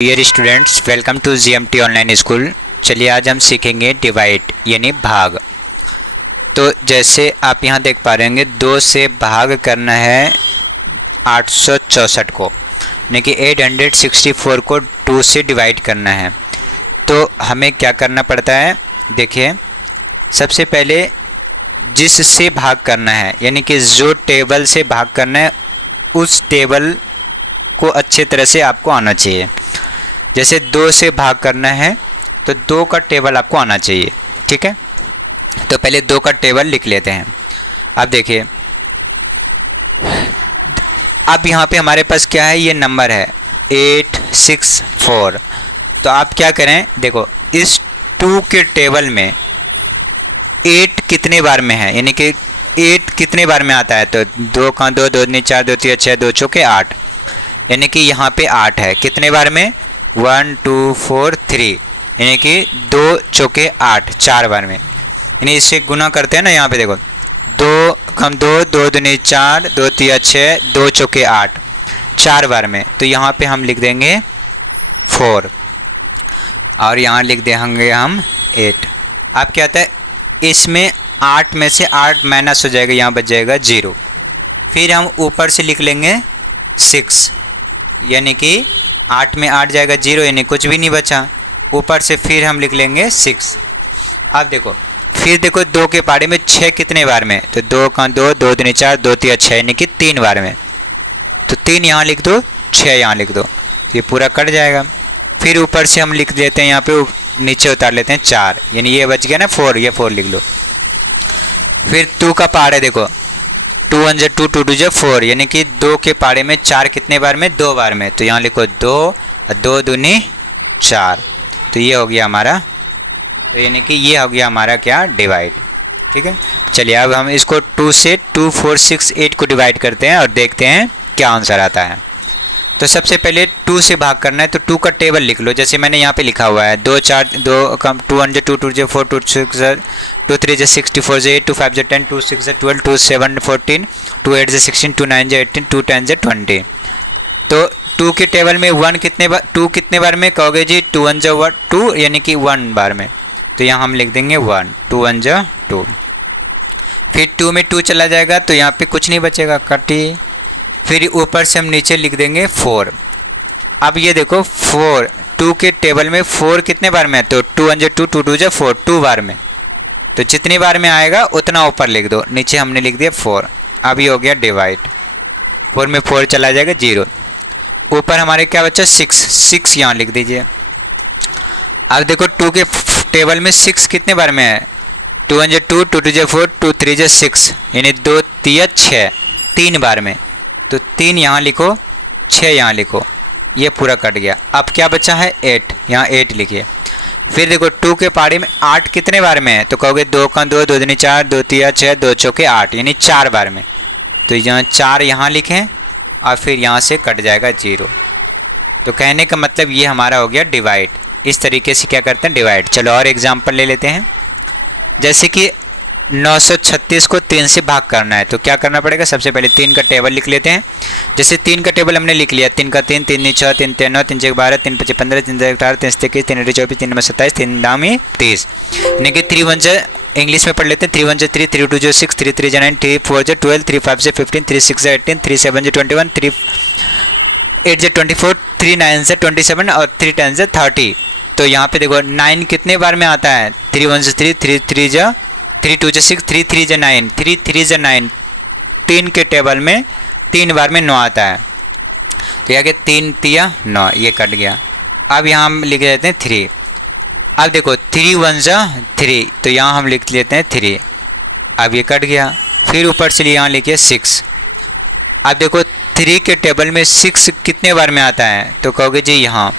Dear students, welcome to GMT online school. चलिए आज हम सीखेंगे डिवाइड यानी भाग। तो जैसे आप यहाँ देख पा रहे होंगे, 2 से भाग करना है 864 को, यानी कि 864 को 2 से डिवाइड करना है। तो हमें क्या करना पड़ता है, देखिए सबसे पहले जिससे भाग करना है, यानी कि जो टेबल से भाग करना है उस टेबल को अच्छे तरह से आपको आना चाहिए। जैसे 2 से भाग करना है तो 2 का टेबल आपको आना चाहिए, ठीक है। तो पहले 2 का टेबल लिख लेते हैं। अब देखिए, अब यहाँ पे हमारे पास क्या है, ये नंबर है 864। तो आप क्या करें, देखो इस 2 के टेबल में 8 कितने बार में है, यानी कि 8 कितने बार में आता है। तो 2 का 2, 2 दूनी 4, 2 तीन 6, 2 चौके 8, यानी कि यहाँ पे 8 है। कितने बार में, 1 2 4 3, यानी कि 2 चौके 8, 4 बार में। यानी इससे गुना करते हैं ना, यहाँ पे देखो 2 कम 2, 2 दूनी 4, 2 तीन 6, 2 चौके 8, 4 बार में। तो यहाँ पे हम लिख देंगे 4 और यहाँ लिख देंगे हम 8। अब क्या होता है, इसमें 8 में से 8 माइनस हो जाएगा, यहाँ बच जाएगा 0। फिर हम ऊपर से लिख लेंगे 6, यानी कि 8 में 8 जाएगा 0, यानी कुछ भी नहीं बचा। ऊपर से फिर हम लिख लेंगे 6। अब देखो, फिर देखो 2 के पाड़े में 6 कितने बार में, तो 2 का 2, 2 दूनी 4, 2 तीन 6, यानी कि 3 बार में। तो 3 यहाँ लिख दो, 6 यहाँ लिख दो, तो ये पूरा कट जाएगा। फिर ऊपर से हम लिख देते हैं, यहाँ पे नीचे उतार लेते हैं 4, यानी ये बच गया ना 4, ये 4 लिख लो। फिर 2 का पाड़े देखो, 2 1 2, 2 2 4, यानी कि 2 के पाड़े में 4 कितने बार में, 2 बार में। तो यहाँ लिखो 2 और 2 दूनी 4, तो ये हो गया हमारा। तो यानी कि ये हो गया हमारा क्या, डिवाइड, ठीक है। चलिए अब हम इसको 2 से 2 4 6 8 को डिवाइड करते हैं और देखते हैं क्या आंसर आता है। तो सबसे पहले 2 से भाग करना है, तो 2 का टेबल लिख लो। जैसे मैंने यहाँ पे लिखा हुआ है 2 4 2 कम 2 1 2 2 4 2 6 2 3 64 8 2 5 10 2 6 12 2 7 14 2 8 16 2 9 18 2 10 20। तो 2 के टेबल में 1 कितने बार, 2 कितने बार में कहोगे जी, 2 1 2, यानी कि 1 बार में। तो यहाँ हम लिख देंगे 1, 2 1 2। फिर 2 में 2 चला जाएगा, तो यहाँ पे कुछ नहीं बचेगा, कटी। फिर ऊपर से हम नीचे लिख देंगे 4। अब ये देखो 4, 2 के टेबल में 4 कितने बार में है, तो 2 1 2, 2 2 4, 2 बार में। तो जितनी बार में आएगा उतना ऊपर लिख दो, नीचे हमने लिख दिया 4। अब ये हो गया डिवाइड, 4 में 4 चला जाएगा 0। ऊपर हमारे क्या बचा, 6 यहाँ लिख दीजिए। अब देखो 2 के टेबल में 6 कितने बार में है, 2 1 2, 2 2 4, 2 3 6, यानी 2 3 6, 3 बार में। तो 3 यहाँ लिखो, 6 यहाँ लिखो, ये पूरा कट गया। अब क्या बचा है, 8, यहाँ 8 लिखिए। फिर देखो 2 के पाड़े में 8 कितने बार में है, तो कहोगे 2 का 2, 2 दूनी 4, 2 तीन 6, 2 चौके 8, यानी 4 बार में। तो यहाँ 4 यहाँ लिखें और फिर यहाँ से कट जाएगा 0। तो कहने का मतलब ये हमारा हो गया डिवाइड। इस तरीके से क्या करते हैं, डिवाइड। चलो और एग्जाम्पल ले लेते हैं। जैसे कि 936 को 3 से भाग करना है, तो क्या करना पड़ेगा, सबसे पहले 3 का टेबल लिख लेते हैं। जैसे 3 का टेबल हमने लिख लिया, 3 का 3, 3 9 6, 3 3 9, 3 6 12, 3 5 15, 3 6 18, 3 7 21, 3 8 24, 3 9 27, 3 9 30, यानी कि 3 1 इंग्लिश में पढ़ लेते हैं। 3 1 3, 3 2 6, 3 3 9, 3 4 12, 3 5 15, 3 6 18, 3 7 21, 3 8 24, 3 9 27 और 3 10 30। तो यहाँ पे देखो 9 कितने बार में आता है, 3 1 3, 3 3 3 2 6, 3 3 9, 3 3 9, 3 के टेबल में 3 बार में 9 आता है। तो यहाँ के 3 3 9, ये कट गया। अब यहाँ हम लिख देते हैं 3। अब देखो 3 1 3, तो यहाँ हम लिख लेते हैं 3, अब ये कट गया। फिर ऊपर से यहाँ लिखिए 6। अब देखो 3 के टेबल में 6 कितने बार में आता है, तो कहोगे जी यहाँ,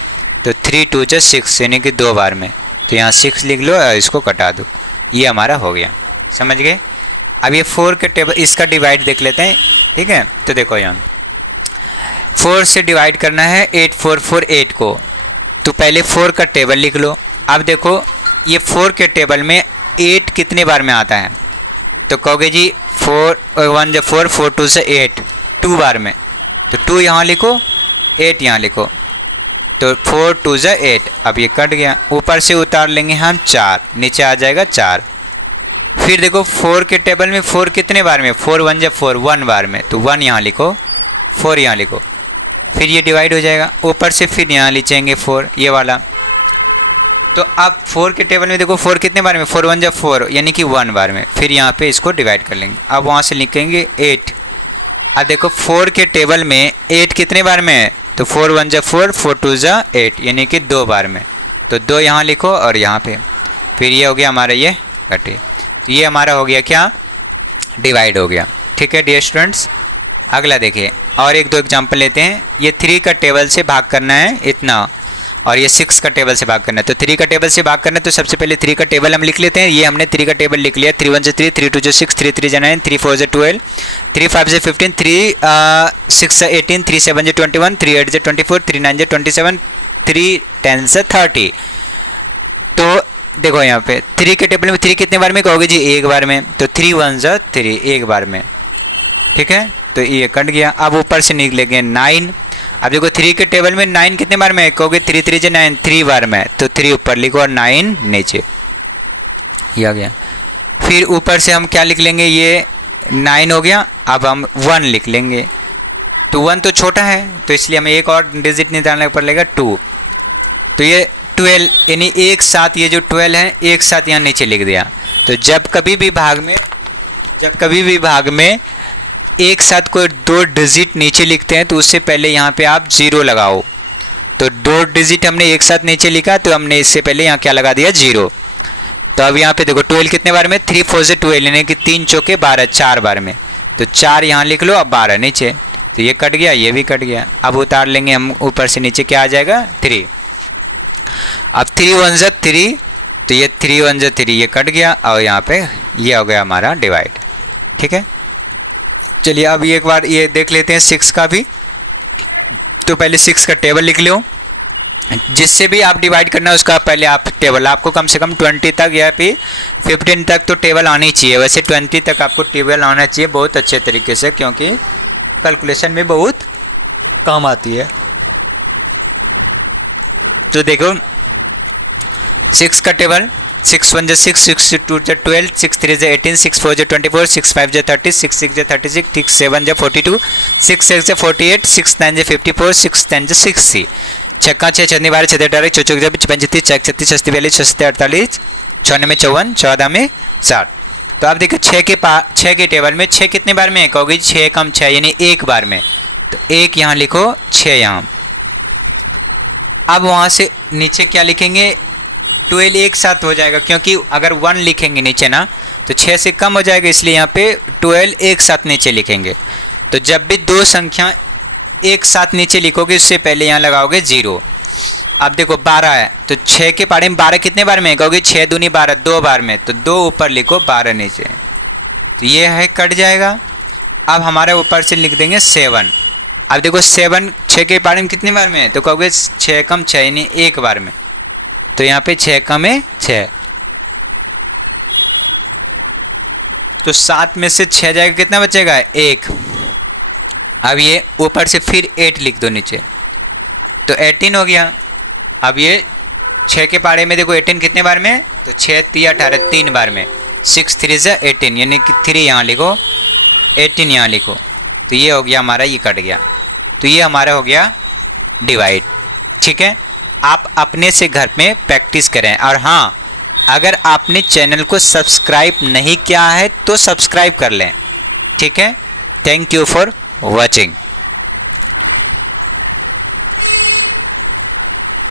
तो 3 2 6, यानी कि 2 बार में। तो यहाँ 6 लिख लो और इसको कटा दो, ये हमारा हो गया। समझ गए। अब ये 4 के टेबल, इसका डिवाइड देख लेते हैं, ठीक है। तो देखो यहाँ 4 से डिवाइड करना है 8 4 4 8 को, तो पहले 4 का टेबल लिख लो। अब देखो ये 4 के टेबल में 8 कितने बार में आता है, तो कहोगे जी 4 1 4, 4 2 8, 2 बार में। तो 2 यहाँ लिखो, 8 यहाँ लिखो, तो 4 2 ज़ा 8, अब ये कट गया। ऊपर से उतार लेंगे हम 4, नीचे आ जाएगा 4। फिर देखो 4 के टेबल में 4 कितने बार में, 4 1 ज़ा 4, 1 बार में, तो 1 यहाँ लिखो, 4 यहाँ लिखो। फिर ये डिवाइड हो जाएगा। ऊपर से फिर यहाँ लिखेंगे 4, ये वाला। तो अब 4 के टेबल में देखो 4 कितने बार में, 4 1 ज़ा 4, यानी कि 1 बार में। फिर यहाँ पे इसको डिवाइड कर लेंगे। अब वहाँ से लिखेंगे 8। अब देखो 4 के टेबल में 8 कितने बार में है, तो 4 1 ज़ा 4, 4 2 ज़ा 8, यानी कि 2 बार में। तो 2 यहाँ लिखो और यहाँ पे। फिर ये हो गया हमारा ये घटे। तो ये हमारा हो गया क्या, डिवाइड हो गया। ठीक है डियर स्टूडेंट्स, अगला देखिए और एक दो एग्जांपल लेते हैं। ये 3 का टेबल से भाग करना है इतना, और ये 6 का टेबल से भाग करना है। तो 3 का टेबल से भाग करना है, तो सबसे पहले 3 का टेबल हम लिख लेते हैं। ये हमने 3 का टेबल लिख लिया। 3 1 ज़ा 3, 3 2 ज़ा 6, 3 3 ज़ा 9, 3 4 ज़ा 12, 3 5 ज़ा 15, 3 6 ज़ा 18, 3 7 ज़ा 21, 3 8 ज़ा 24, 3 9 ज़ा 27, 3 10 ज़ा 30। तो देखो यहाँ पे 3 के टेबल में 3 कितने बार में कहोगे जी, एक बार में। तो 3 1 ज़ा 3, एक बार में। ठीक है, तो ये कट गया। अब ऊपर से निकलेंगे 9। अब देखो 3 के टेबल में 9 कितने बार में कहोगे, 3 3 ज़ा 9, 3 बार में। तो 3 ऊपर लिखो और 9 नीचे, ये आ गया। फिर ऊपर से हम क्या लिख लेंगे, ये 9 हो गया। अब हम 1 लिख लेंगे। तो 1 तो छोटा है, तो इसलिए हमें एक और डिजिट निकालना पड़ेगा 2। तो ये 12, यानी एक साथ ये जो 12 है एक साथ यहाँ नीचे लिख दिया। तो जब कभी भी भाग में एक साथ कोई 2 डिजिट नीचे लिखते हैं, तो उससे पहले यहाँ पे आप 0 लगाओ। तो 2 डिजिट हमने एक साथ नीचे लिखा, तो हमने इससे पहले यहाँ क्या लगा दिया, 0। तो अब यहाँ पे देखो 12 कितने बार में, 3 4 ज़ा 12, यानी कि 3 चौके 12, 4 बार में। तो 4 यहाँ लिख लो, अब 12 नीचे। तो ये कट गया, ये भी कट गया। अब उतार लेंगे हम ऊपर से नीचे, क्या आ जाएगा, 3। अब 3 1 ज़ा 3, तो ये 3 1 ज़ा 3, ये कट गया। और यहाँ पे ये हो गया हमारा डिवाइड। ठीक है, चलिए अब एक बार ये देख लेते हैं 6 का भी। तो पहले 6 का टेबल लिख लो। जिससे भी आप डिवाइड करना है उसका पहले आप टेबल, आपको कम से कम 20 तक या फिर 15 तक तो टेबल आनी चाहिए। वैसे 20 तक आपको टेबल आना चाहिए बहुत अच्छे तरीके से, क्योंकि कैलकुलेशन में बहुत काम आती है। तो देखो 6 का टेबल, 6 1 ज़ा 6, 6 2 ज़ा 12, 6 3 ज़ा 18, 6 4 ज़ा 24, 6 5 ज़ा 30, 6 6 ज़ा 36, 6 7 ज़ा 42, 6 6 ज़ा 48, 6 9 ज़ा 54, 6 10 ज़ा 60। 6 का 6 6 12 6 18 6 4 ज़ा 35, 6 36 36 42 36 48, 6 में 54, 14 में 60। तो आप देखो 6 के टेबल में 6 कितने बार में कहोगे, 6 कम 6, यानी एक बार में। तो 1 यहाँ लिखो, 6 यहाँ। अब वहाँ से नीचे क्या लिखेंगे, 12 एक साथ हो जाएगा, क्योंकि अगर 1 लिखेंगे नीचे ना तो 6 से कम हो जाएगा, इसलिए यहाँ पे 12 एक साथ नीचे लिखेंगे। तो जब भी 2 संख्या एक साथ नीचे लिखोगे उससे पहले यहाँ लगाओगे 0। अब देखो 12 है, तो 6 के पारे में 12 कितने बार में कहोगे, 6 दूनी 12, 2 बार में। तो 2 ऊपर लिखो, 12 नीचे। तो ये है कट जाएगा। अब हमारे ऊपर से लिख देंगे 7। अब देखो 7 6 के पारे में कितने बार में है, तो कहोगे 6 कम 6, यानी एक बार में। तो यहाँ पे 6 कम है 6, तो 7 में से 6 जाएगा, कितना बचेगा, 1। अब ये ऊपर से फिर 8 लिख दो नीचे, तो 18 हो गया। अब ये 6 के पारे में देखो 18 कितने बार में, तो 6 3 18, 3 बार में। 6 3 ज़ा 18, यानी कि 3 यहाँ लिखो, 18 यहाँ लिखो। तो ये हो गया हमारा, ये कट गया। तो ये हमारा हो गया डिवाइड। ठीक है, आप अपने से घर में प्रैक्टिस करें। और हाँ, अगर आपने चैनल को सब्सक्राइब नहीं किया है तो सब्सक्राइब कर लें। ठीक है, थैंक यू फॉर वॉचिंग।